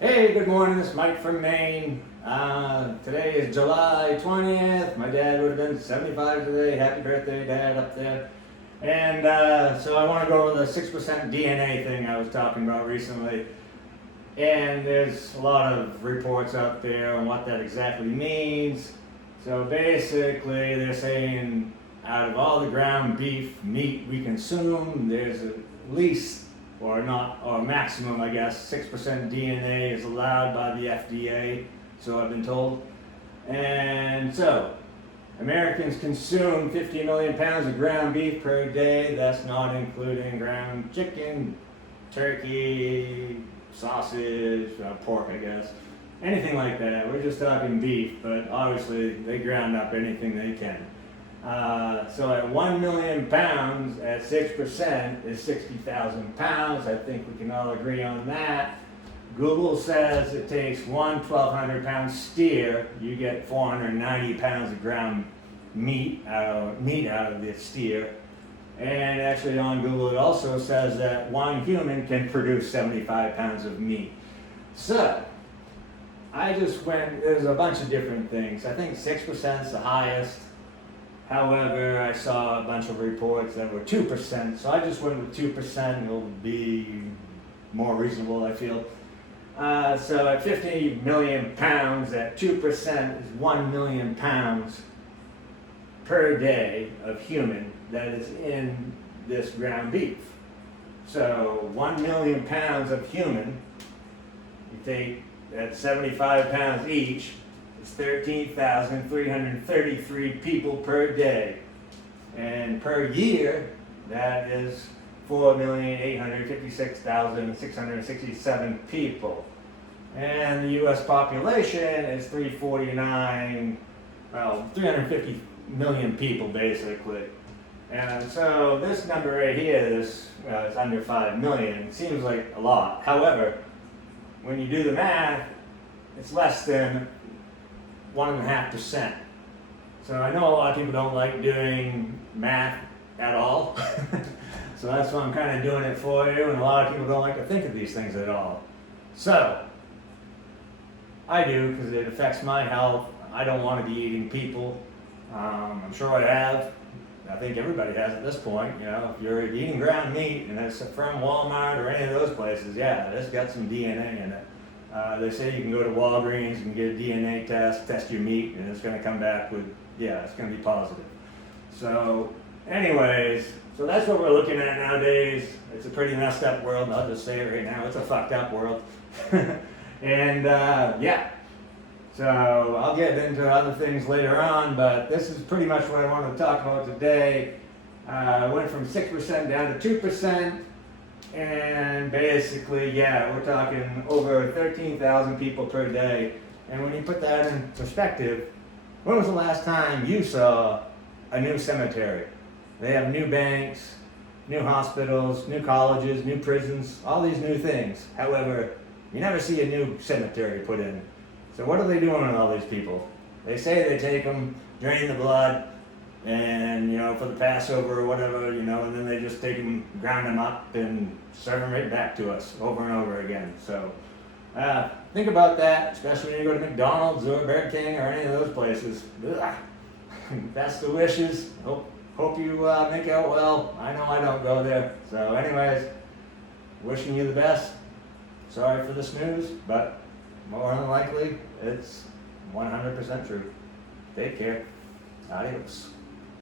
Hey, good morning. This is Mike from Maine. Today is July 20th. My dad would have been 75 today. Happy birthday, Dad, up there. And so I want to go over the 6% DNA thing I was talking about recently. And there's a lot of reports out there on what that exactly means. So basically, they're saying out of all the ground beef meat we consume, there's at least or maximum, I guess, 6% DNA is allowed by the FDA, so I've been told. And so, Americans consume 50 million pounds of ground beef per day. That's not including ground chicken, turkey, sausage, pork, I guess. Anything like that. We're just talking beef, but obviously they ground up anything they can. So at 1 million pounds at 6% is 60,000 pounds. I think we can all agree on that. Google says it takes one 1,200 pound steer, you get 490 pounds of ground meat out of the steer. And actually on Google it also says that one human can produce 75 pounds of meat. So, there's a bunch of different things. I think 6% is the highest. However, I saw a bunch of reports that were 2%, so I just went with 2%. It'll be more reasonable, I feel. So at 50 million pounds, at 2% is 1 million pounds per day of human that is in this ground beef. So 1 million pounds of human, you take at 75 pounds each, it's 13,333 people per day. And per year, that is 4,856,667 people. And the US population is 350 million people basically. And so this number right here is it's under 5 million. It seems like a lot. However, when you do the math, it's less than 1.5%. So I know a lot of people don't like doing math at all. So that's why I'm kind of doing it for you, and a lot of people don't like to think of these things at all. So, I do because it affects my health. I don't want to be eating people. I'm sure I have. I think everybody has at this point. You know, if you're eating ground meat and it's from Walmart or any of those places, yeah, it's got some DNA in it. They say you can go to Walgreens and get a DNA test your meat, and it's going to come back with, yeah, it's going to be positive. So, anyways, so that's what we're looking at nowadays. It's a pretty messed up world. I'll just say it right now. It's a fucked up world. And, yeah. So, I'll get into other things later on, but this is pretty much what I wanted to talk about today. I went from 6% down to 2%. And basically, yeah, we're talking over 13,000 people per day. And when you put that in perspective, when was the last time you saw a new cemetery? They have new banks, new hospitals, new colleges, new prisons, all these new things. However, you never see a new cemetery put in. So what are they doing with all these people? They say they take them, drain the blood, and, you know, for the Passover or whatever, you know, and then they just take them, ground them up, and serve them right back to us over and over again. So, think about that, especially when you go to McDonald's or Burger King or any of those places. Ugh. Best of wishes. Hope you make out well. I know I don't go there. So, anyways, wishing you the best. Sorry for this news, but more than likely, it's 100% true. Take care. Adios.